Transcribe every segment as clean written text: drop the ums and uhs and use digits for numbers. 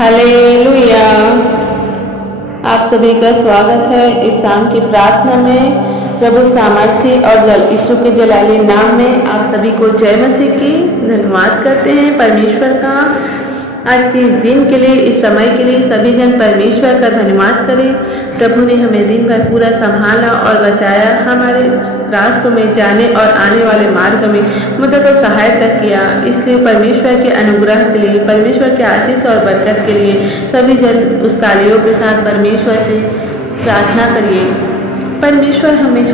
Hallelujah. आप सभी का स्वागत है इस शाम की प्रार्थना में। प्रभु सामर्थी और यीशु के जलाली नाम में आप सभी को जय मसीह की धन्यवाद करते हैं परमेश्वर का। आज के इस दिन के लिए, इस समय के लिए सभी जन परमेश्वर का धन्यवाद करें। प्रभु ने हमें दिन भर पूरा संभाला और बचाया, हमारे रास्तों में जाने और आने वाले मार्ग में मदद और सहायता किया। इसलिए परमेश्वर के अनुग्रह के लिए, परमेश्वर के आशीष और बरकत के लिए सभी जन उस तालियों के साथ परमेश्वर से प्रार्थना करिए। परमेश्वर हमें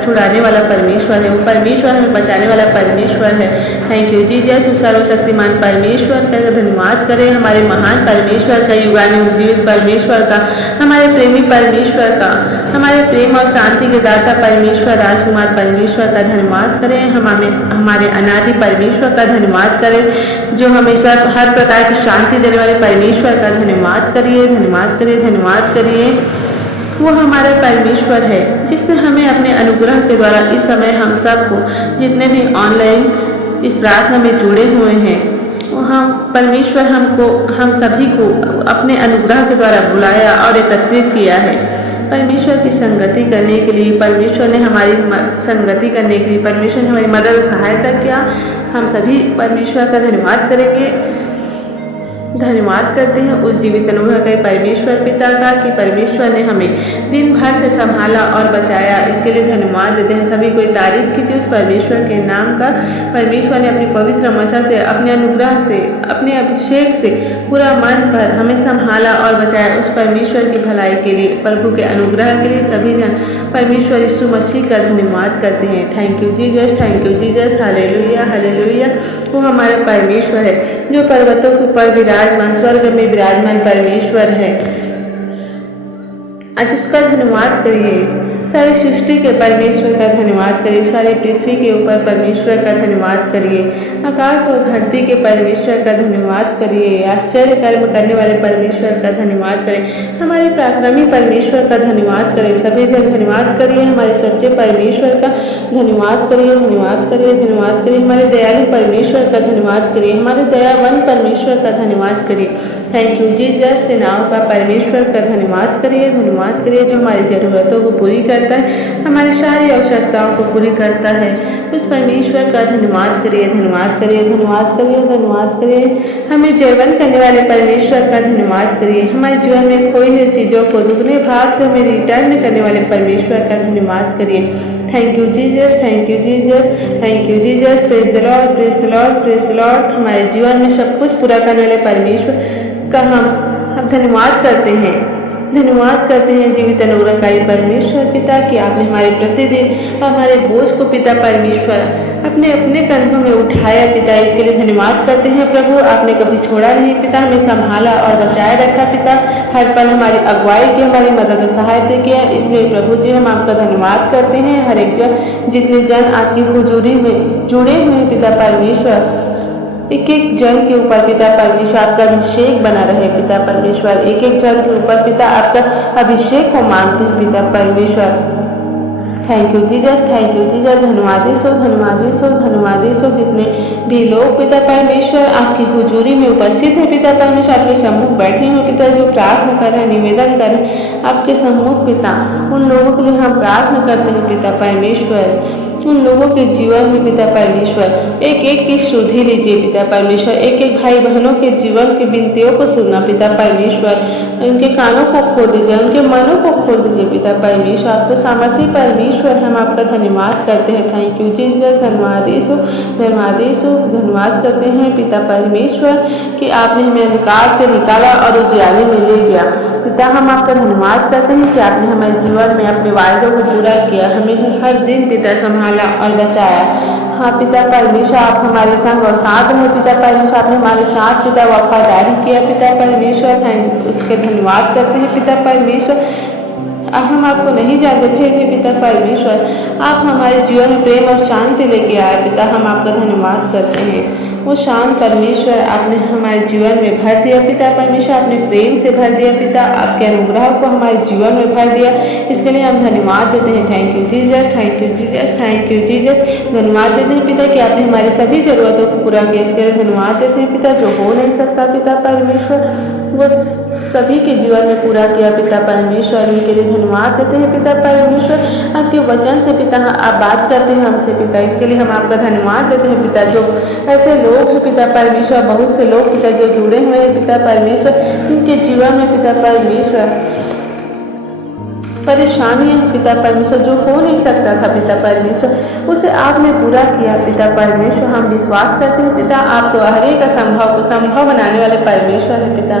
छुड़ाने वाला परमेश्वर है, वो परमेश्वर हमें बचाने वाला परमेश्वर है। Thank you Jesus. उस सर्वशक्तिमान परमेश्वर का धन्यवाद करें, हमारे महान परमेश्वर का, युगानुजीवित परमेश्वर का, हमारे प्रेमी परमेश्वर का, हमारे प्रेम और शांति के दाता परमेश्वर, राजकुमार परमेश्वर का धन्यवाद करें। हमारे अनादि परमेश्वर का धन्यवाद करें, जो हमें सब हर प्रकार की शांति देने वाले परमेश्वर का धन्यवाद करिए, धन्यवाद करिए, धन्यवाद करिए। वो हमारा परमेश्वर है जिसने हमें अपने अनुग्रह के द्वारा इस समय हम सबको, जितने भी ऑनलाइन इस प्रार्थना में जुड़े हुए हैं, वो हम परमेश्वर हम सभी को अपने अनुग्रह के द्वारा बुलाया और एकत्रित किया है परमेश्वर की संगति करने के लिए। परमेश्वर ने हमारी संगति करने के लिए, परमेश्वर ने हमारी मदद और सहायता किया। हम सभी परमेश्वर का धन्यवाद करेंगे। धन्यवाद करते हैं उस जीवित अनुग्रहकारी परमेश्वर पिता का कि परमेश्वर ने हमें दिन भर से संभाला और बचाया। इसके लिए धन्यवाद देते हैं। सभी कोई तारीफ कीजिए उस परमेश्वर के नाम का। परमेश्वर ने अपनी पवित्र मसा से, अपने अनुग्रह से, अपने अभिषेक से पूरा मन भर हमें संभाला और बचाया। उस परमेश्वर की भलाई के लिए, प्रभु के अनुग्रह के लिए सभी जन परमेश्वर यीशु मसीह का धन्यवाद करते हैं। Thank you Jesus, thank you Jesus. Hallelujah, hallelujah. वो हमारा परमेश्वर है जो पर्वतों के ऊपर विराजमान, स्वर्ग में विराजमान परमेश्वर है। आज उसका धन्यवाद करिए। सारी सृष्टि के परमेश्वर का धन्यवाद करिए। सारी पृथ्वी के ऊपर परमेश्वर का धन्यवाद करिए। आकाश और धरती के परमेश्वर का धन्यवाद करिए। आश्चर्य कर्म करने वाले परमेश्वर का धन्यवाद करें। हमारे पराक्रमी परमेश्वर का धन्यवाद करें। सभी जन धन्यवाद करिए। हमारे सच्चे परमेश्वर का धन्यवाद करिए, धन्यवाद करिए, धन्यवाद करिए। हमारे दयालु परमेश्वर का धन्यवाद करिए। हमारे दयावान परमेश्वर का धन्यवाद करिए। Thank you Jesus. सेनाओं का परमेश्वर का धन्यवाद करिए, धन्यवाद करिए, जो हमारी ज़रूरतों को पूरी करता है, हमारी सारी आवश्यकताओं को पूरी करता है। उस परमेश्वर का धन्यवाद करिए, धन्यवाद करिए, धन्यवाद करिए, धन्यवाद करिए। हमें जीवन करने वाले परमेश्वर का धन्यवाद करिए। हमारे जीवन में खोई हुई चीज़ों को दुगने भाग से हमें रिटर्न करने वाले परमेश्वर का धन्यवाद करिए। Thank you Jesus, thank you Jesus, thank you Jesus. Praise the lord, praise the lord, praise the Lord. हमारे जीवन में सब कुछ पूरा करने वाले परमेश्वर का हम धन्यवाद करते हैं। धन्यवाद करते हैं जीवित अनुग्रहकारी परमेश्वर पिता कि आपने हमारे प्रतिदिन हमारे बोझ को पिता परमेश्वर अपने अपने कंधों में उठाया पिता। इसके लिए धन्यवाद करते हैं प्रभु। आपने कभी छोड़ा नहीं पिता, हमें संभाला और बचाए रखा पिता। हर पल हमारी अगुवाई की, हमारी मदद और सहायता किया। इसलिए प्रभु जी हम आपका धन्यवाद करते हैं। हर एक जन, जितने जन आपकी हुजूरी में जुड़े हुए हैं पिता परमेश्वर, एक एक जन के ऊपर पिता परमेश्वर आपका अभिषेक बना रहे पिता परमेश्वर। एक एक जन के ऊपर पिता आपका अभिषेक को मांगते हैं पिता परमेश्वर। Thank you Jesus, thank you Jesus. धन्यवाद यीशु, धन्यवाद यीशु, धन्यवाद यीशु। जितने भी लोग पिता परमेश्वर आपकी हुजूरी में उपस्थित हैं पिता परमेश्वर, आपके सम्मुख बैठे हुए पिता, जो प्रार्थना कर रहे हैं, निवेदन कर रहे हैं आपके सम्मुख पिता, उन लोगों के लिए हम प्रार्थना करते हैं पिता परमेश्वर। उन लोगों के जीवन में पिता परमेश्वर एक एक की सुधि लीजिए पिता परमेश्वर। एक एक भाई बहनों के जीवन की विनतियों को सुनना पिता परमेश्वर। उनके कानों को खोल दीजिए, उनके मनों को खोल दीजिए पिता परमेश्वर। आप तो सामर्थी परमेश्वर, हम आपका धन्यवाद करते हैं। Thank you Jesus. धन्यवाद यीशु, धन्यवाद यीशु। धन्यवाद करते हैं पिता परमेश्वर कि आपने हमें अंधकार से निकाला और उजियाले में ले गया पिता। हम आपका धन्यवाद करते हैं कि आपने हमारे जीवन में अपने वायदों को पूरा किया, हमें हर दिन पिता संभाला और बचाया। हाँ पिता परमेश्वर, आप हमारे संग और साथ रहे पिता परमेश्वर। आपने हमारे साथ पिता वफादारी किया पिता परमेश्वर। उसके धन्यवाद करते हैं पिता परमेश्वर। अब हम आपको नहीं जानते फिर भी पिता परमेश्वर आप हमारे जीवन में प्रेम और शांति लेके आए पिता। हम आपका धन्यवाद करते हैं। वो शांत परमेश्वर आपने हमारे जीवन में भर दिया पिता परमेश्वर, आपने प्रेम से भर दिया पिता, आपके अनुग्रह को हमारे जीवन में भर दिया। इसके लिए हम धन्यवाद देते हैं। Thank you Jesus, thank you Jesus, thank you Jesus. धन्यवाद देते हैं पिता कि आपने हमारी सभी ज़रूरतों को पूरा किया। इसके लिए धन्यवाद देते हैं पिता, जो हो नहीं सकता पिता परमेश्वर वो सभी के जीवन में पूरा किया पिता परमेश्वर। उनके लिए धन्यवाद देते हैं पिता परमेश्वर। आपके वचन से पिता आप बात करते हैं हमसे पिता, इसके लिए हम आपका धन्यवाद देते हैं पिता। जो ऐसे लोग हैं पिता परमेश्वर, बहुत से लोग पिता जो जुड़े हुए हैं पिता परमेश्वर, जिनके जीवन में पिता परमेश्वर परेशानियां पिता परमेश्वर, जो हो नहीं सकता था पिता परमेश्वर, उसे आपने पूरा किया पिता परमेश्वर। हम विश्वास करते हैं पिता, आप तो हर एक असंभव को संभव बनाने वाले परमेश्वर है पिता।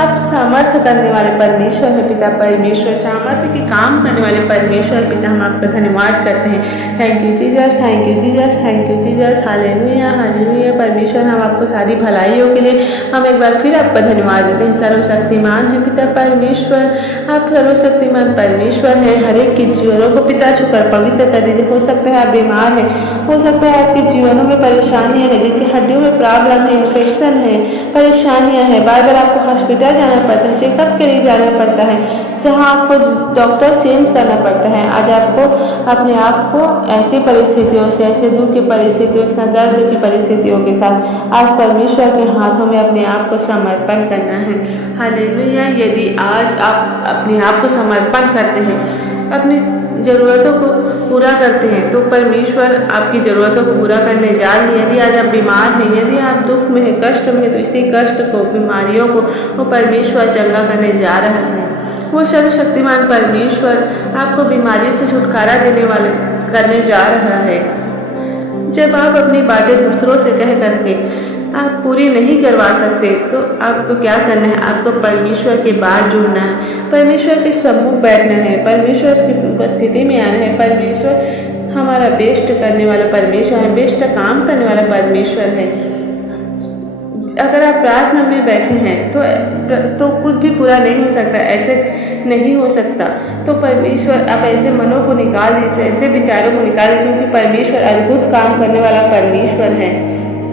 आप सामर्थ्य करने वाले परमेश्वर है पिता परमेश्वर, सामर्थ्य के काम करने वाले परमेश्वर पिता। हम आपका धन्यवाद करते हैं। Thank you Jesus, thank you Jesus, thank you Jesus. Hallelujah hallelujah परमेश्वर। हम आपको सारी भलाइयों के लिए हम एक बार फिर आपका धन्यवाद देते हैं। सर्वशक्तिमान है पिता परमेश्वर, आप सर्वशक्तिमान परमेश्वर है। हर एक के जीवनों को पिता शुक्र पवित्र कर दीजिए। हो सकता है आप बीमार हैं, हो सकता है आपके जीवनों में परेशानियां हैं, जिनकी हड्डियों में प्रॉब्लम है, इन्फेक्शन है, परेशानियां हैं, बार बार आपको हॉस्पिटल जाना पड़ता है, चेकअप के लिए जाना पड़ता है, जहां आपको डॉक्टर चेंज करना पड़ता है। आज आपको अपने आप को ऐसी परिस्थितियों से, ऐसे दुख की परिस्थितियों के साथ, दर्द की परिस्थितियों के साथ आज परमेश्वर के हाथों में अपने आप को समर्पण करना है। हालेलुया। यदि आज आप अपने आप को समर्पण करते हैं, अपनी ज़रूरतों को पूरा करते हैं, तो परमेश्वर आपकी ज़रूरतों को पूरा करने जा रही है। यदि आज आप बीमार हैं, यदि आप दुख में हैं, कष्ट में हैं, तो इसी कष्ट को, बीमारियों को वो परमेश्वर चंगा करने जा रहा है। वो सर्वशक्तिमान परमेश्वर आपको बीमारियों से छुटकारा देने वाले करने जा रहा है। जब आप अपनी बातें दूसरों से कह करके आप पूरी नहीं करवा सकते, तो आपको क्या करना है? आपको परमेश्वर के बाद जुड़ना है, परमेश्वर के सम्मुख बैठना है, परमेश्वर की उपस्थिति में आना है। परमेश्वर हमारा बेस्ट करने वाला परमेश्वर है, बेस्ट काम करने वाला परमेश्वर है। अगर आप प्रार्थना में बैठे हैं तो कुछ भी पूरा नहीं हो सकता, ऐसे नहीं हो सकता। तो परमेश्वर आप ऐसे मनों को निकाल दीजिए, ऐसे विचारों को निकाल दीजिए, क्योंकि परमेश्वर अद्भुत काम करने वाला परमेश्वर है।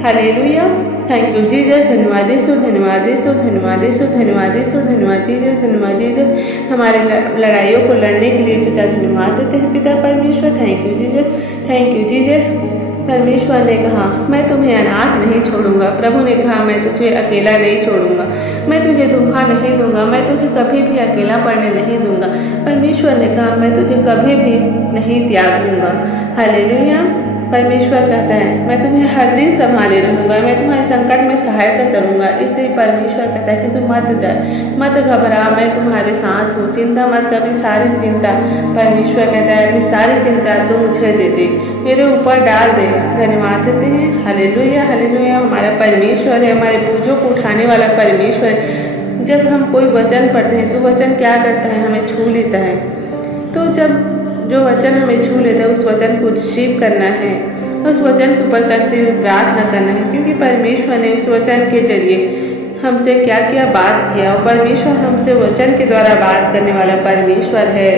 हालेलुया। Thank you Jesus. धन्यवाद यीशु, धन्यवाद यीशु, धन्यवाद यीशु, धन्यवाद यीशु, धन्यवाद जीसस, धन्यवाद जीसस। हमारे लड़ाइयों को लड़ने के लिए पिता धन्यवाद देते हैं पिता परमेश्वर। Thank you Jesus, thank you Jesus. परमेश्वर ने कहा मैं तुम्हें अनाथ नहीं छोड़ूंगा। प्रभु ने कहा मैं तुझे अकेला नहीं छोड़ूंगा, मैं तुझे धोखा नहीं दूंगा, मैं तुझे कभी भी अकेला पड़ने नहीं दूंगा। परमेश्वर ने कहा मैं तुझे कभी भी नहीं त्यागूंगा। हालेलुया। परमेश्वर कहता है मैं तुम्हें हर दिन संभाले रहूंगा, मैं तुम्हारे संकट में सहायता करूंगा। इसलिए परमेश्वर कहता है कि तुम मत डर, मत घबरा, मैं तुम्हारे साथ हूँ, चिंता मत कर। अपनी सारी चिंता, परमेश्वर कहता है अपनी सारी चिंता तू मुझे दे दे, मेरे ऊपर डाल दे। धन्यवाद देते हैं। Hallelujah hallelujah. हमारा परमेश्वर है, हमारे बोझों को उठाने वाला परमेश्वर। जब हम कोई वचन पढ़ते हैं तो वचन क्या करता है? हमें छू लेता है। तो जब जो वचन हमें छू लेता है, उस वचन को रिसीव करना है, उस वचन के ऊपर करते हुए प्रार्थना करना है, क्योंकि परमेश्वर ने उस वचन के जरिए हमसे क्या क्या बात किया। और परमेश्वर हमसे वचन के द्वारा बात करने वाला परमेश्वर है।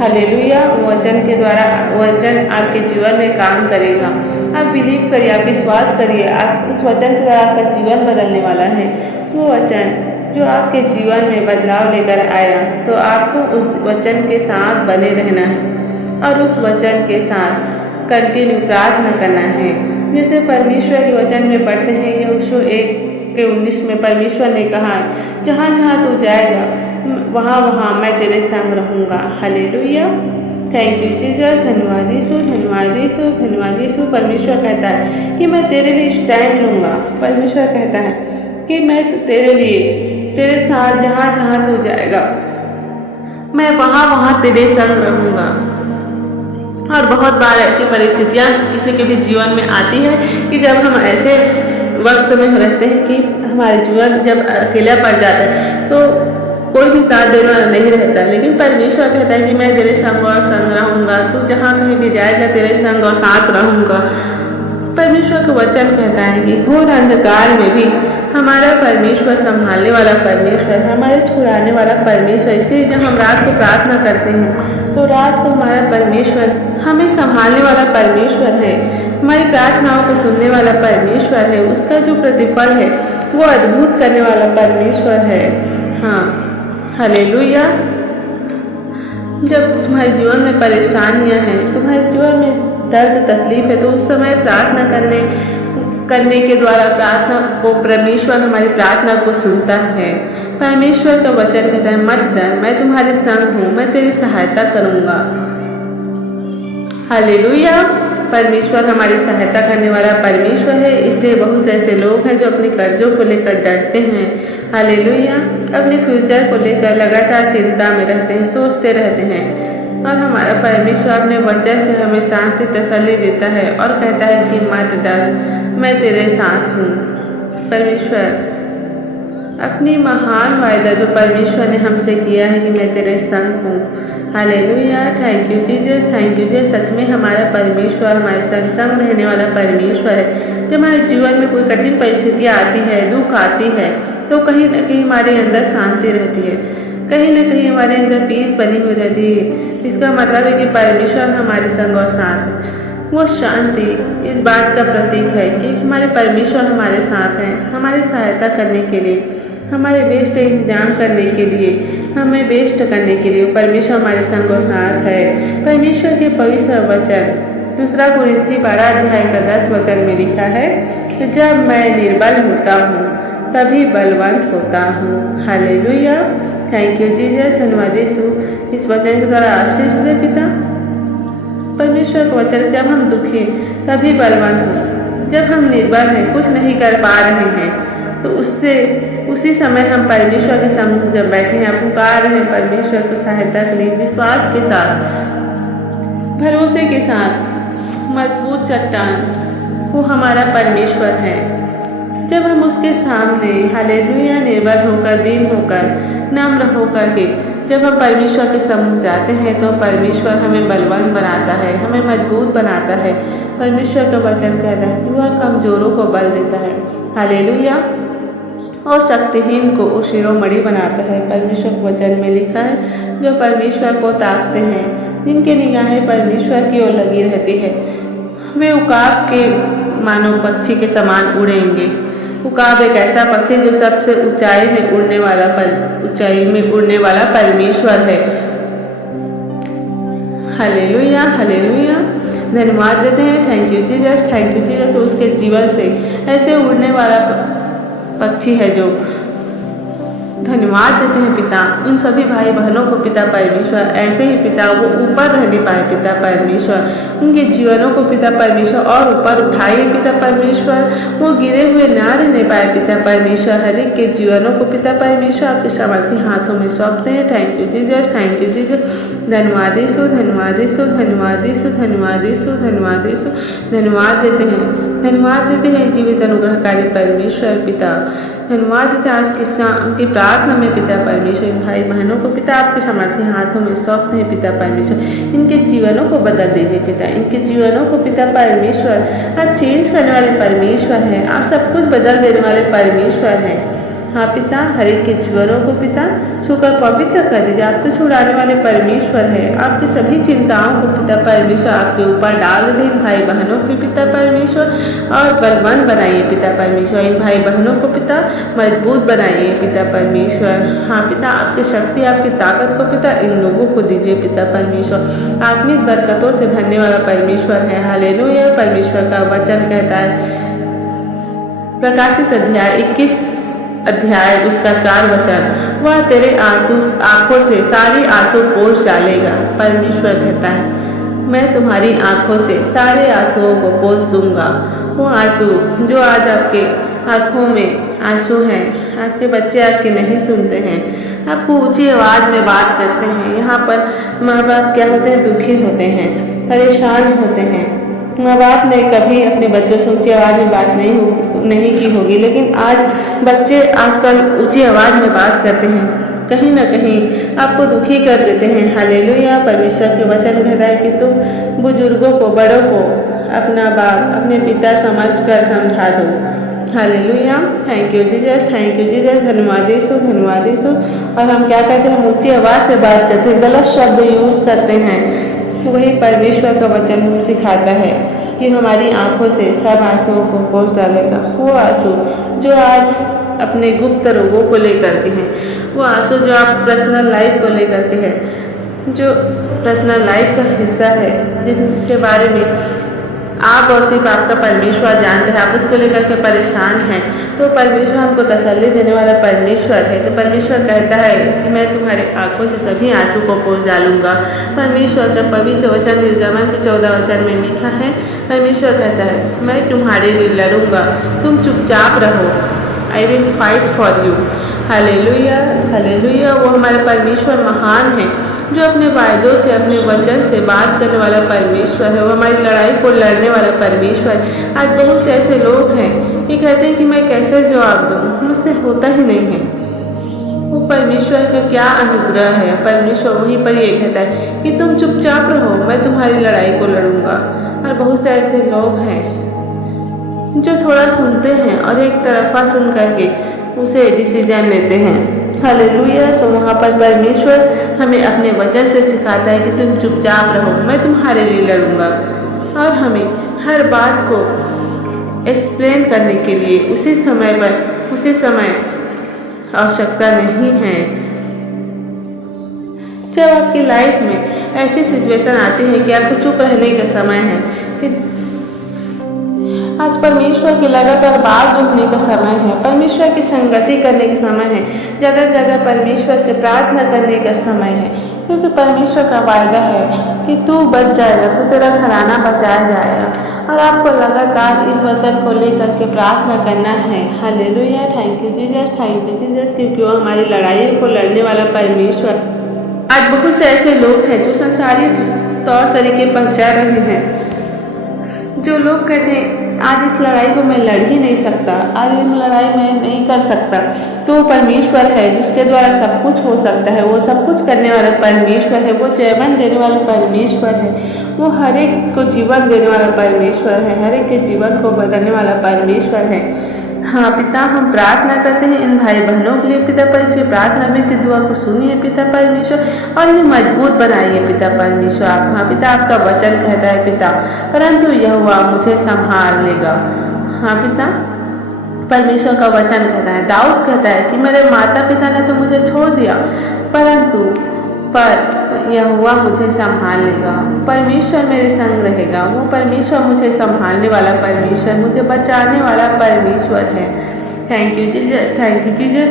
हालेलुया। वचन के द्वारा, वचन आपके जीवन में काम करेगा। आप बिलीव करिए, आप विश्वास करिए, आप उस वचन के द्वारा आपका जीवन बदलने वाला है। वो वचन जो आपके जीवन में बदलाव लेकर आया, तो आपको उस वचन के साथ बने रहना है और उस वचन के साथ कंटिन्यू प्रार्थना करना है। जैसे परमेश्वर के वचन में पढ़ते हैं, यहोशू 1:19 में परमेश्वर ने कहा जहाँ जहाँ तू जाएगा वहाँ वहाँ मैं तेरे संग रहूँगा। हालेलुया। Thank you Jesus. धन्यवाद यीशु, धन्यवाद यीशु, धन्यवाद यीशु। परमेश्वर कहता है कि मैं तेरे लिए स्टैंड लूँगा। परमेश्वर कहता है कि मैं तो तेरे लिए, तेरे साथ जहाँ जहाँ तू जाएगा मैं वहाँ वहाँ तेरे संग रहूँगा। और बहुत बार ऐसी परिस्थितियाँ किसी के भी जीवन में आती है कि जब हम ऐसे वक्त में रहते हैं कि हमारे जीवन जब अकेला पड़ जाता है, तो कोई भी साथ देने वाला नहीं रहता। लेकिन परमेश्वर कहता है कि मैं तेरे संग और संग रहूँगा, तू जहाँ कहीं भी जाएगा तेरे संग और साथ रहूँगा। परमेश्वर का वचन कहता है कि घोर अंधकार में भी हमारा परमेश्वर संभालने वाला परमेश्वर, हमारे छुड़ाने वाला परमेश्वर। इसलिए जब हम रात को प्रार्थना करते हैं तो रात को हमारा परमेश्वर हमें संभालने वाला परमेश्वर है। हमारी प्रार्थनाओं को सुनने वाला परमेश्वर है। उसका जो प्रतिफल है वो अद्भुत करने वाला परमेश्वर है। हाँ, हालेलुया। जब तुम्हारे जीवन में परेशानियां हैं, तुम्हारे जीवन में दर्द तकलीफ है, तो उस समय प्रार्थना करने के द्वारा प्रार्थना को परमेश्वर हमारी प्रार्थना को सुनता है। परमेश्वर का वचन कहता है, मत डर, मैं तुम्हारे संग हूँ, मैं तेरी सहायता करूँगा। हालेलुया। परमेश्वर हमारी सहायता करने वाला परमेश्वर है। इसलिए बहुत से ऐसे लोग हैं जो अपने कर्जों को लेकर डरते हैं। हालेलुया। अपने फ्यूचर को लेकर लगातार चिंता में रहते हैं, सोचते रहते हैं, और हमारा परमेश्वर अपने वचन से हमें शांति तसल्ली देता है और कहता है कि मत डर, मैं तेरे साथ हूँ। परमेश्वर अपनी महान वायदा जो परमेश्वर ने हमसे किया है कि मैं तेरे संग हूँ। Hallelujah. Thank you Jesus, thank you Jesus. सच में हमारा परमेश्वर हमारे संग रहने वाला परमेश्वर है। जब हमारे जीवन में कोई कठिन परिस्थितियाँ आती है, दुख आती है, तो कहीं न कहीं हमारे अंदर शांति रहती है, कहीं न कहीं हमारे अंदर पीस बनी हुई रहती है। इसका मतलब है कि परमेश्वर हमारे संग और साथ है। वो शांति इस बात का प्रतीक है कि हमारे परमेश्वर हमारे साथ हैं, हमारी सहायता करने के लिए, हमारे बेस्ट इंतजाम करने के लिए, हमें बेस्ट करने के लिए परमेश्वर हमारे संग और साथ है। परमेश्वर के पवित्र वचन 2 कुरिन्थी 12:10 में लिखा है, जब मैं निर्बल होता हूँ तभी बलवंत होता हूँ। हालेलुया। Thank you Jesus. धन्यवाद यीशु। इस वचन के द्वारा आशीष दे पिता। परमेश्वर का वचन, जब हम दुखी तभी बलवंत हो, जब हम निर्बल हैं, कुछ नहीं कर पा रहे हैं, तो उसी समय हम परमेश्वर के सम्मुख जब बैठे हैं, पुकार रहे हैं परमेश्वर को सहायता के लिए, विश्वास के साथ, भरोसे के साथ, मजबूत चट्टान वो हमारा परमेश्वर है। जब हम उसके सामने हालेलुया निर्भर होकर, दीन होकर, नम्र होकर के जब हम परमेश्वर के सम्मुख जाते हैं, तो परमेश्वर हमें बलवान बनाता है, हमें मजबूत बनाता है। परमेश्वर का वचन कहता है कि वह कमजोरों को बल देता है। हालेलुया। और शक्तिहीन को शिरोमणि बनाता है। परमेश्वर के वचन में लिखा है, जो परमेश्वर को ताकते हैं, जिनकी निगाहें परमेश्वर की ओर लगी रहती है, वे उकाब के मानो पक्षी के समान उड़ेंगे। उकाब एक ऐसा पक्षी जो सबसे ऊंचाई में उड़ने वाला परमेश्वर है। Hallelujah, hallelujah. धन्यवाद देते हैं। Thank you Jesus, thank you Jesus. उसके जीवन से ऐसे उड़ने वाला पक्षी है जो धन्यवाद देते हैं पिता। उन सभी भाई बहनों को पिता परमेश्वर ऐसे ही पिता वो ऊपर रहने पाए पिता परमेश्वर, उनके जीवनों को पिता परमेश्वर और ऊपर उठाइए पिता परमेश्वर, वो गिरे हुए ना रहने पाए पिता परमेश्वर। हर एक के जीवनों को पिता परमेश्वर आपके सामर्थ्य हाथों में सौंपते हैं। Thank you Jesus, thank you Jesus. धन्यवाद यीशु, धन्यवाद यीशु, धन्यवाद यीशु, धन्यवाद यीशु, धन्यवाद यीशु। धन्यवाद देते हैं, धन्यवाद देते हैं जीवित अनुग्रहकारी परमेश्वर पिता। धन्यवाद देते आज की प्रार्थना में पिता परमेश्वर इन भाई बहनों को पिता आपके सामर्थ्य हाथों में सौंपते हैं पिता परमेश्वर। इनके जीवनों को बदल दीजिए पिता, इनके जीवनों को पिता परमेश्वर आप चेंज करने वाले परमेश्वर हैं, आप सब कुछ बदल देने वाले परमेश्वर हैं। हाँ पिता, हर एक के जीवनों को पिता छूकर पवित्र कर दीजिए। आप तो छुड़ाने वाले परमेश्वर है। आपकी सभी चिंताओं को पिता परमेश्वर आपके ऊपर डाल दें इन भाई बहनों के पिता परमेश्वर, और बलवान बनाइए पिता परमेश्वर। इन भाई बहनों को पिता मजबूत बनाइए पिता परमेश्वर। हाँ पिता, आपकी शक्ति आपकी ताकत को पिता इन लोगों को दीजिए पिता परमेश्वर। आत्मिक बरकतों से भरने वाला परमेश्वर है। हालेलुया। परमेश्वर का वचन कहता है, प्रकाशित अध्याय 21 उसका 4 वचन, वह तेरे आंखों से सारी आंसू पोंछ डालेगा। परमेश्वर कहता है, मैं तुम्हारी आंखों से सारे आंसुओं को पोंछ दूंगा। वो आंसू जो आज आपके आंखों में आंसू हैं, आपके बच्चे आपके नहीं सुनते हैं, आपको ऊंची आवाज़ में बात करते हैं। यहाँ पर माँ बाप क्या होते हैं, दुखी होते हैं, परेशान होते हैं। माँ बाप ने कभी अपने बच्चों से ऊंची आवाज़ में बात नहीं की होगी, लेकिन आज बच्चे आजकल ऊंची आवाज़ में बात करते हैं, कहीं ना कहीं आपको दुखी कर देते हैं। हालेलुया। परमेश्वर के वचन कहता है कि तुम बुजुर्गों को, बड़ों को अपना बाप, अपने पिता समझकर समझा दो। Hallelujah. Thank you Jesus, thank you Jesus. धन्यवाद यीशु, धन्यवाद यीशु। और हम क्या कहते हैं, हम ऊंची आवाज़ से बात करते हैं, गलत शब्द यूज़ करते हैं। वही परमेश्वर का वचन हमें सिखाता है कि हमारी आंखों से सब आंसुओं को पोंछ डालेगा। वो आंसू जो आज अपने गुप्त रोगों को लेकर के हैं, वो आंसू जो आप पर्सनल लाइफ को लेकर के हैं, जो पर्सनल लाइफ का हिस्सा है, जिसके बारे में आप और सिर्फ आपका परमेश्वर जानते हैं, आप उसको लेकर के परेशान हैं, तो परमेश्वर हमको तसल्ली देने वाला परमेश्वर है। तो परमेश्वर कहता है कि मैं तुम्हारे आंखों से सभी आंसू को पोंछ डालूंगा। परमेश्वर का पवित्र वचन निर्गमन के 14 वचन में लिखा है, परमेश्वर कहता है मैं तुम्हारे लिए लड़ूंगा, तुम चुपचाप रहो, I will fight for you. Hallelujah, hallelujah. वो हमारे परमेश्वर महान है, जो अपने वायदों से, अपने वचन से बात करने वाला परमेश्वर है। वो हमारी लड़ाई को लड़ने वाला परमेश्वर। आज बहुत से ऐसे लोग हैं, ये कहते हैं कि मैं कैसे जवाब दूँ, मुझसे होता ही नहीं है। वो परमेश्वर का क्या अनुग्रह है। परमेश्वर वहीं पर ये कहता है कि तुम चुपचाप रहो, मैं तुम्हारी लड़ाई को लड़ूंगा। और बहुत से ऐसे लोग हैं जो थोड़ा सुनते हैं और एक तरफा सुन करके उसे डिसीजन लेते हैं। हालेलुया। तो वहाँ पर परमेश्वर हमें अपने वचन से सिखाता है कि तुम चुपचाप रहो, मैं तुम्हारे लिए लड़ूंगा। और हमें हर बात को एक्सप्लेन करने के लिए उसी समय आवश्यकता नहीं है। जब आपकी लाइफ में ऐसी सिचुएशन आती है कि आपको चुप रहने का समय है, कि आज परमेश्वर की लगातार बात जोड़ने का समय है, परमेश्वर की संगति करने का समय है, ज़्यादा से ज़्यादा परमेश्वर से प्रार्थना करने का समय है, क्योंकि परमेश्वर का वायदा है कि तू बच जाएगा, तू तेरा घराना बचाया जाएगा। और आपको लगातार इस वचन को लेकर के प्रार्थना करना है। Hallelujah. Thank you Jesus, thank you Jesus, क्योंकि वो हमारी लड़ाइयों को लड़ने वाला परमेश्वर। आज बहुत से ऐसे लोग हैं जो संसारी तौर तरीके पर चल रहे हैं, जो लोग कहते हैं आज इस लड़ाई को मैं लड़ ही नहीं सकता, आज इस लड़ाई मैं नहीं कर सकता। तो वो परमेश्वर है जिसके द्वारा सब कुछ हो सकता है, वो सब कुछ करने वाला परमेश्वर है, वो जीवन देने वाला परमेश्वर है, वो हर एक को जीवन देने वाला परमेश्वर है, हर एक के जीवन को बदलने वाला परमेश्वर है। हाँ पिता, हम प्रार्थना करते हैं इन भाई बहनों के लिए पिता परमेश्वर, प्रार्थना विनती दुआ को सुनिए पिता परमेश्वर, और ये मजबूत बनाइए पिता परमेश्वर। आप हाँ पिता, आपका वचन कहता है पिता, परंतु यहोवा मुझे संभाल लेगा। हाँ पिता, परमेश्वर का वचन कहता है, दाऊद कहता है कि मेरे माता पिता ने तो मुझे छोड़ दिया, पर यहोवा मुझे संभाल लेगा। परमेश्वर मेरे संग रहेगा, वो परमेश्वर मुझे संभालने वाला परमेश्वर, मुझे बचाने वाला परमेश्वर है। Thank you Jesus, thank you Jesus.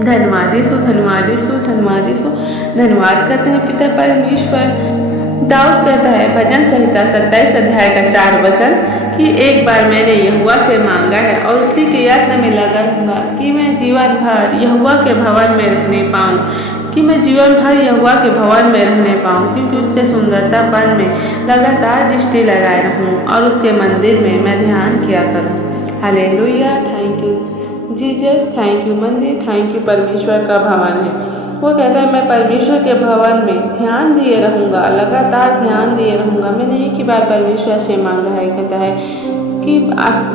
धन्यवाद यीशु, धन्यवाद यीशु, धन्यवाद यीशु। धन्यवाद करते हैं पिता परमेश्वर। दाऊद कहता है भजन संहिता 27 अध्याय का 4 वचन कि एक बार मैंने यहोवा से मांगा है और उसी के यत्न में लगा हुआ कि मैं जीवन भर यहोवा के भवन में रहने पाऊँ, कि मैं जीवन भर यहोवा के भवन में रहने पाऊँ, क्योंकि उसके सुंदरतापन में लगातार दृष्टि लगाए रहूँ और उसके मंदिर में मैं ध्यान किया करूँ। Hallelujah. Thank you Jesus, thank you मंदिर, थैंक यू परमेश्वर का भवन है। वो कहता है मैं परमेश्वर के भवन में ध्यान दिए रहूँगा, लगातार ध्यान दिए रहूँगा। मैंने एक ही बार परमेश्वर से मांगा है। कहता है कि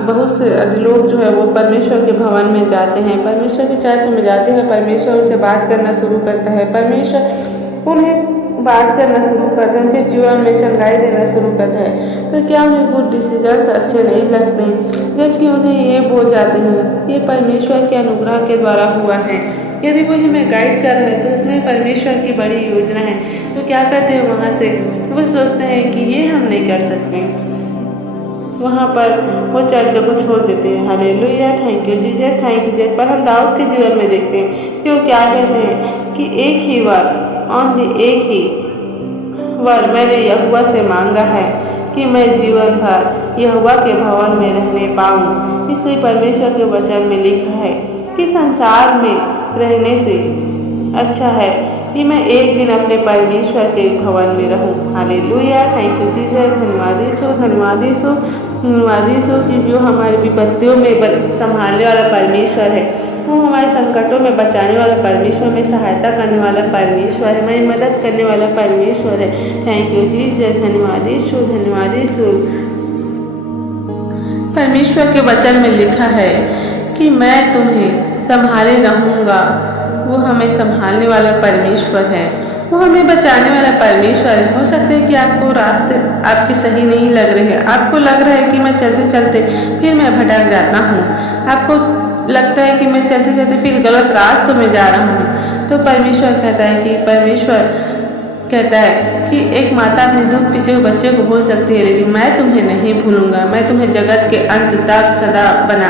बहुत से लोग जो है वो परमेश्वर के भवन में जाते हैं, परमेश्वर के चर्च में जाते हैं, परमेश्वर उनसे बात करना शुरू करता है, परमेश्वर उन्हें बात करना शुरू करते हैं, उनके जीवन में चंगाई देना शुरू करता है। तो क्या उन्हें गुड डिसीजन्स अच्छे नहीं लगते, जबकि उन्हें ये बोल जाते हैं ये परमेश्वर के अनुग्रह के द्वारा हुआ है। यदि वो हमें गाइड कर रहे हैं तो उसमें परमेश्वर की बड़ी योजना है। तो क्या करते हैं वहाँ से वो सोचते हैं कि ये हम नहीं कर सकते, वहाँ पर वो चर्च को छोड़ देते हैं। Hallelujah. Thank you Jesus, thank you Jesus. पर हम दाऊद के जीवन में देखते हैं कि वो क्या कहते हैं कि एक ही बार, ओनली एक ही बार मैंने यहोवा से मांगा है कि मैं जीवन भर यहोवा के भवन में रहने पाऊँ। इसलिए परमेश्वर के वचन में लिखा है कि संसार में रहने से अच्छा है कि मैं एक दिन अपने परमेश्वर के भवन में रहूं। हालेलुया। Thank you Jesus. धन्यवाद यीशु, धन्यवाद यीशु, धन्यवाद यीशु, क्योंकि वो हमारी विपत्तियों में संभालने वाला परमेश्वर है, वो हमारे संकटों में बचाने वाला परमेश्वर, में सहायता करने वाला परमेश्वर है, हमारी मदद करने वाला परमेश्वर है। Thank you Jesus. धन्यवाद यीशु, धन्यवाद यीशु। परमेश्वर के वचन में लिखा है कि मैं तुम्हें संभाले रहूँगा। वो हमें संभालने वाला परमेश्वर है। वो हमें बचाने वाला परमेश्वर है। हो सकता है कि आपको रास्ते आपके सही नहीं लग रहे हैं, आपको लग रहा है कि मैं चलते चलते फिर मैं भटक जाता हूँ, आपको लगता है कि मैं चलते चलते फिर गलत रास्तों में जा रहा हूँ, तो परमेश्वर कहता है कि एक माता अपने दूध पीते हुए बच्चे को भूल सकती है, लेकिन मैं तुम्हें नहीं भूलूंगा, मैं तुम्हें जगत के अंत तक सदा बना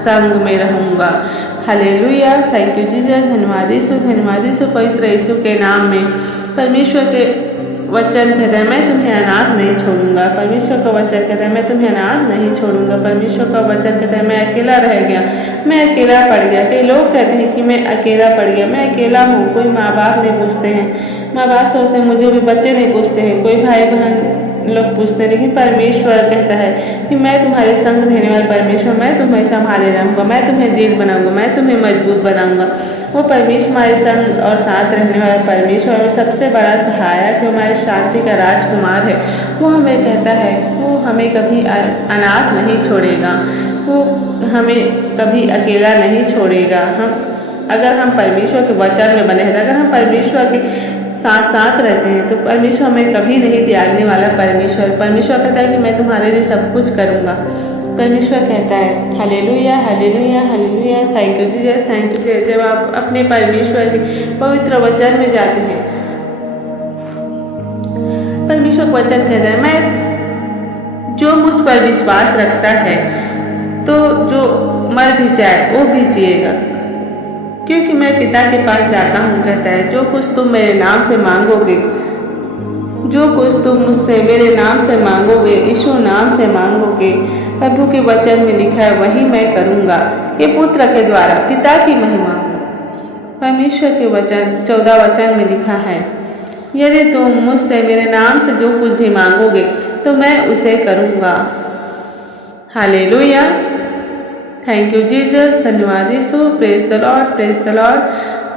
संग में रहूंगा। हालेलुया, थैंक यू जीसस, धन्यवाद यीशु पवित्र यीशु के नाम में। परमेश्वर के वचन कहता है मैं तुम्हें अनाथ नहीं छोड़ूंगा। परमेश्वर का वचन कहता है मैं तुम्हें अनाथ नहीं छोड़ूंगा। परमेश्वर का वचन कहता है मैं अकेला रह गया, मैं अकेला पड़ गया। कई लोग कहते हैं कि मैं अकेला पड़ गया, मैं अकेला हूँ, कोई माँ बाप नहीं पूछते हैं, माँ बाप सोचते हैं मुझे भी बच्चे नहीं पूछते हैं, कोई भाई बहन लोग पूछते हैं, लेकिन परमेश्वर कहता है कि मैं तुम्हारे संग रहने वाला परमेश्वर, मैं तुम्हें संभाले रहूँगा, मैं तुम्हें दृढ़ बनाऊंगा, मैं तुम्हें मजबूत बनाऊंगा। वो परमेश्वर हमारे संग और साथ रहने वाला परमेश्वर और सबसे बड़ा सहायक है, हमारे शांति का राजकुमार है। वो हमें कहता है वो हमें कभी अनाथ नहीं छोड़ेगा, वो हमें कभी अकेला नहीं छोड़ेगा। अगर हम परमेश्वर के वचन में बने हैं, अगर हम परमेश्वर के साथ साथ रहते हैं, तो परमेश्वर हमें कभी नहीं त्यागने वाला परमेश्वर कहता है कि मैं तुम्हारे लिए सब कुछ करूँगा। परमेश्वर कहता है hallelujah, hallelujah, hallelujah, thank you Jesus, thank you Jesus. जब आप अपने परमेश्वर के पवित्र वचन में जाते हैं, परमेश्वर का वचन कहता है मैं जो मुझ पर विश्वास रखता है तो जो मर भी जाए वो भी जिएगा, क्योंकि मैं पिता के पास जाता हूँ। कहता है जो कुछ तुम मेरे नाम से मांगोगे, जो कुछ तुम मुझसे मेरे नाम से मांगोगे, यीशु नाम से मांगोगे, प्रभु के वचन में लिखा है वही मैं करूँगा। ये पुत्र के द्वारा पिता की महिमा। परमेश्वर के वचन 14 वचन में लिखा है यदि तुम मुझसे मेरे नाम से जो कुछ भी मांगोगे तो मैं उसे करूँगा। हालेलुया, थैंक यू जीसस, धन्यवाद यीशु, praise the lord, praise the lord.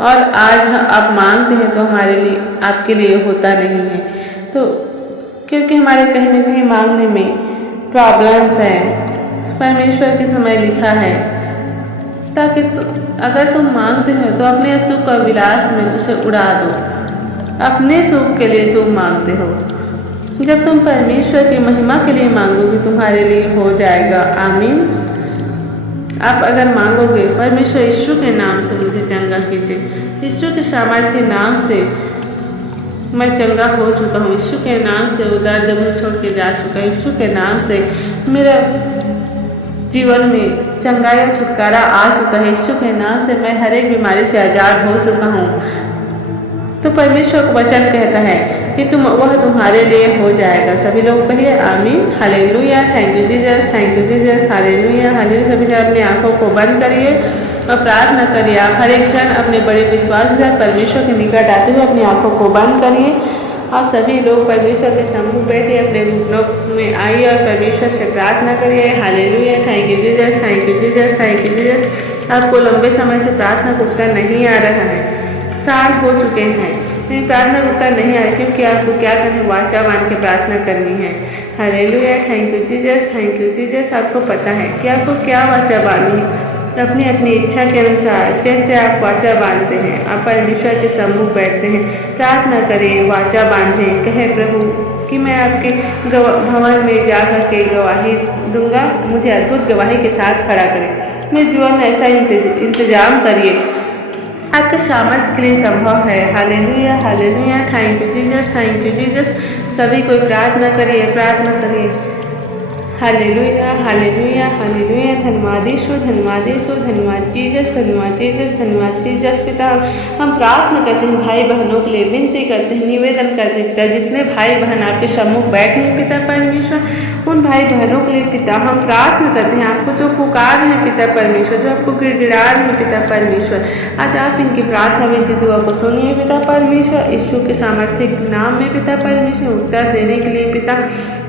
और आज आप मांगते हैं तो हमारे लिए आपके लिए होता नहीं है, तो क्योंकि हमारे कहीं ना कहीं मांगने में प्रॉब्लम्स हैं। परमेश्वर के समय लिखा है ताकि अगर तुम मांगते हो तो अपने सुख और विलास में उसे उड़ा दो, अपने सुख के लिए तुम मांगते हो। जब तुम परमेश्वर की महिमा के लिए मांगोगे तुम्हारे लिए हो जाएगा। आमीन। आप अगर मांगोगे परमेश्वर यीशु के नाम से मुझे चंगा कीजिए, यीशु के सामर्थ्य नाम से मैं चंगा हो चुका हूँ, यीशु के नाम से वो दर्द मुझे छोड़ के जा चुका है, यीशु के नाम से मेरा जीवन में चंगाई और छुटकारा आ चुका है, यीशु के नाम से मैं हर एक बीमारी से आज़ाद हो चुका हूँ। तो परमेश्वर का वचन कहता है कि वह तुम्हारे लिए हो जाएगा। सभी लोग कहिए आमीन, hallelujah, thank you Jesus, thank you Jesus, hallelujah, hallelujah. सभी जन अपनी आंखों को बंद करिए और प्रार्थना करिए। आप हर एक जन अपने बड़े विश्वास के साथ परमेश्वर के निकट आते हुए अपनी आंखों को बंद करिए और सभी लोग परमेश्वर के सम्मुख बैठे अपने घुटनों में आइए और परमेश्वर से प्रार्थना करिए। Hallelujah, thank you Jesus, thank you Jesus, thank you Jesus. आपको लंबे समय से प्रार्थना का उत्तर नहीं आ रहा है, साल हो चुके हैं लेकिन प्रार्थना का उत्तर नहीं आ रहा, क्योंकि आपको क्या करना, वाचा बांध के प्रार्थना करनी है। Hallelujah, thank you Jesus, thank you Jesus. आपको पता है कि आपको क्या वाचा बांधनी है, अपनी अपनी इच्छा के अनुसार जैसे आप वाचा बांधते हैं, आप परमेश्वर के सम्मुख बैठते हैं, प्रार्थना करें, वाचा बांधें, कहे प्रभु कि मैं आपके भवन में जा कर के गवाही दूंगा, मुझे अद्भुत गवाही के साथ खड़ा करें, मेरे जीवन में ऐसा इंतजाम करिए आपके सामर्थ्य के लिए संभव है। Hallelujah, hallelujah, thank you Jesus, thank you Jesus. सभी कोई प्रार्थना करिए, प्रार्थना करिए। हालेलुया, हालेलुया, हालेलुया, धन्यवाद यीशु, धन्यवाद यीशु, धन्यवाद जीसस, धन्यवाद जीसस, धन्यवाद जीसस। पिता हम प्रार्थना करते हैं भाई बहनों के लिए, विनती करते हैं, निवेदन करते हैं पिता, जितने भाई बहन आपके सम्मुख बैठे हैं पिता परमेश्वर, उन भाई बहनों के लिए पिता हम प्रार्थना करते हैं, आपको जो पुकार है पिता परमेश्वर, जो आपको गिड़गिड़ा रहे हैं पिता परमेश्वर, आज आप इनकी प्रार्थना विनती दुआ को सुनिए पिता परमेश्वर, यीशु के सामर्थ्य नाम में पिता परमेश्वर उत्तर देने के लिए पिता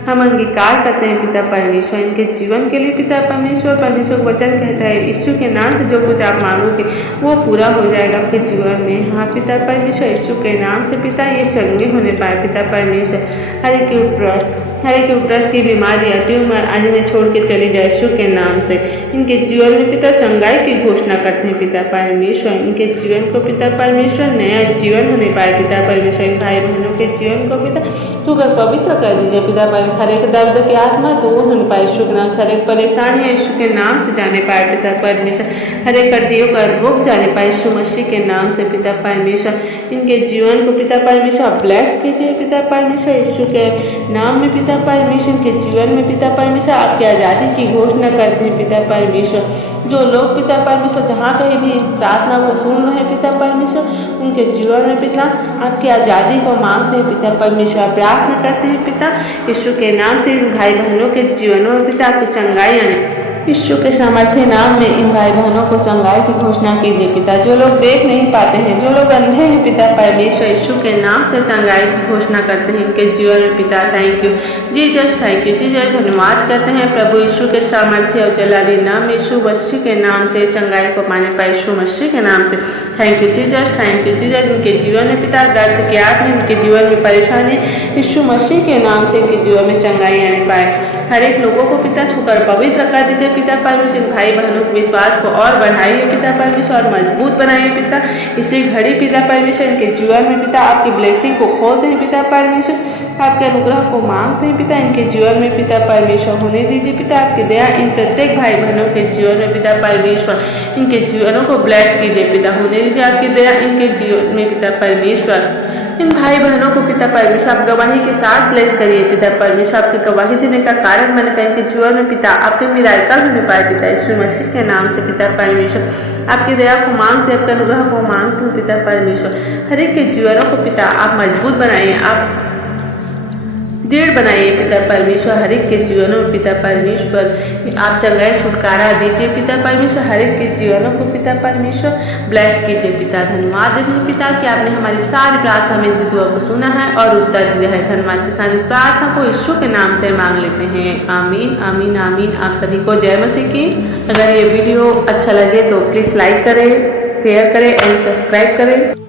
हम अंगीकार करते हैं पिता परमेश्वर, इनके जीवन के लिए पिता परमेश्वर। परमेश्वर वचन कहता है यीशु के नाम से जो कुछ आप मांगोगे वो पूरा हो जाएगा आपके जीवन में। हाँ पिता परमेश्वर, यीशु के नाम से पिता ये चंगे होने पाए पिता परमेश्वर। हरे क्यू ट्रस्ट हर एक उब्रस की बीमारी या ट्यूमर आज इन्हें छोड़ के चली जाए यीशु के नाम से। इनके जीवन में पिता चंगाई की घोषणा करते हैं पिता परमेश्वर। इनके जीवन को पिता परमेश्वर नया जीवन होने पाए पिता परमेश्वर। इन भाई बहनों के जीवन को पिता तू कर पवित्र कर दीजिए पिता परमेश्वर। हर एक दर्द की आत्मा दूर होने पाए यीशु के नाम से। हर एक परेशानी यीशु के नाम से जाने पाए पिता परमेश्वर। हर एक हड्डियों का रोग जाने पाए यीशु मसीह के नाम से पिता परमेश्वर। इनके जीवन को पिता परमेश्वर ब्लेस कीजिए पिता परमेश्वर यीशु के नाम में पिता परमेश्वर। इनके जीवन में पिता परमेश्वर आपकी आज़ादी की घोषणा करते हैं पिता परमेश्वर। जो लोग पिता परमेश्वर जहाँ कहीं भी प्रार्थना को सुन रहे हैं पिता परमेश्वर, उनके जीवन में पिता आपकी आज़ादी को मांगते हैं पिता परमेश्वर। प्रार्थना करते हैं पिता यीशु के नाम से इन भाई बहनों के जीवनों में पिता आपकी चंगाई आने यीशु के सामर्थ्य नाम में इन भाई बहनों को चंगाई की घोषणा कीजिए पिता। जो लोग देख नहीं पाते हैं, जो लोग अंधे हैं पिता परमेश्वर, यीशु के नाम से चंगाई की घोषणा करते हैं इनके जीवन में पिता। Thank you Jesus, thank you Jesus. धन्यवाद करते हैं प्रभु यीशु के सामर्थ्य और जलाली नाम यीशु मसीह के नाम से चंगाई को पाने पाए यीशु मसीह के नाम से। Thank you Jesus, thank you Jesus. इनके जीवन में पिता दर्द के आत्मा, इनके जीवन में परेशानी यीशु मसीह के नाम से इनके जीवन में चंगाई आने पाए। हर एक लोगों को पिता छूकर पवित्र कर दीजिए पिता परमेश्वर। भाई बहनों के विश्वास को और बढ़ाइए पिता परमेश्वर और मजबूत बनाइए पिता। इसी घड़ी पिता परमेश्वर इनके जीवन में पिता आपकी ब्लेसिंग को खोलते हैं पिता परमेश्वर। आपके अनुग्रह को मांगते हैं पिता। इनके जीवन में पिता परमेश्वर होने दीजिए पिता। आपकी दया इन प्रत्येक भाई बहनों के जीवन में पिता परमेश्वर। इनके जीवनों को ब्लेस कीजिए पिता। होने दीजिए आपकी दया इनके जीवन में पिता परमेश्वर। इन भाई बहनों को पिता परमेश्वर आप गवाही के साथ ब्लेस करिए पिता परमेश्वर। आपकी गवाही देने का कारण बने पाए इनके जीवन में पिता। आपके मिराकल होने पाए पिता यीशु मसीह के नाम से पिता परमेश्वर। आपकी दया को मांगते, आपके अनुग्रह को मांगते हैं पिता परमेश्वर। हर एक के जीवनों को पिता आप मजबूत बनाइए, आप दृढ़ बनाइए पिता परमेश्वर। हर एक के जीवनों में पिता परमेश्वर आप चंगाई छुटकारा दीजिए पिता परमेश्वर। हर एक के जीवनों को पिता परमेश्वर ब्लेस कीजिए पिता। धन्यवाद देते हैं पिता कि आपने हमारी सारी प्रार्थना में दुआ को सुना है और उत्तर दिया है। धन्यवाद के साथ इस प्रार्थना को यीशु के नाम से मांग लेते हैं। आमीन आमीन आमीन। आप सभी को जय मसीह की। अगर ये वीडियो अच्छा लगे तो प्लीज़ लाइक करें, शेयर करें एंड सब्सक्राइब करें।